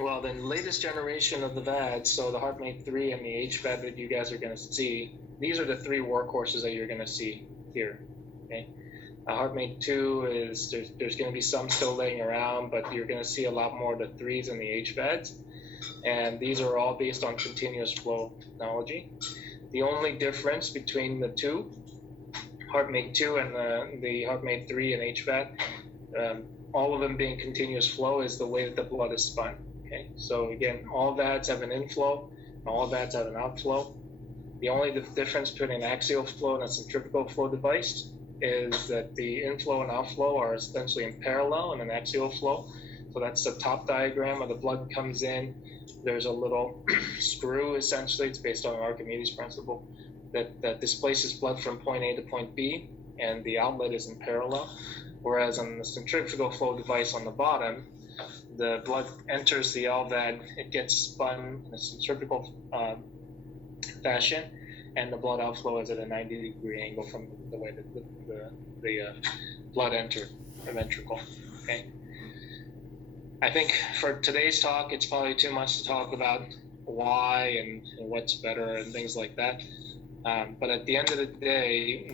Well, the latest generation of the VADs, so the HeartMate 3 and the HVAD that you guys are going to see, these are the three workhorses that you're going to see here. Okay. HeartMate 2 is there's going to be some still laying around, but you're going to see a lot more of the 3s and the HVADs. And these are all based on continuous flow technology. The only difference between the two, HeartMate 2 and the HeartMate 3 and HVAD, all of them being continuous flow, is the way that the blood is spun. Okay, so again, all VADs have an inflow, and all VADs have an outflow. The only difference between an axial flow and a centrifugal flow device is that the inflow and outflow are essentially in parallel in an axial flow. So that's the top diagram where the blood comes in. There's a little screw, essentially, it's based on the Archimedes principle, that displaces blood from point A to point B, and the outlet is in parallel. Whereas on the centrifugal flow device on the bottom, the blood enters the LVAD, it gets spun in a centrifugal fashion, and the blood outflow is at a 90-degree angle from the way that the blood entered the ventricle. Okay. I think for today's talk, it's probably too much to talk about why and what's better and things like that. But at the end of the day,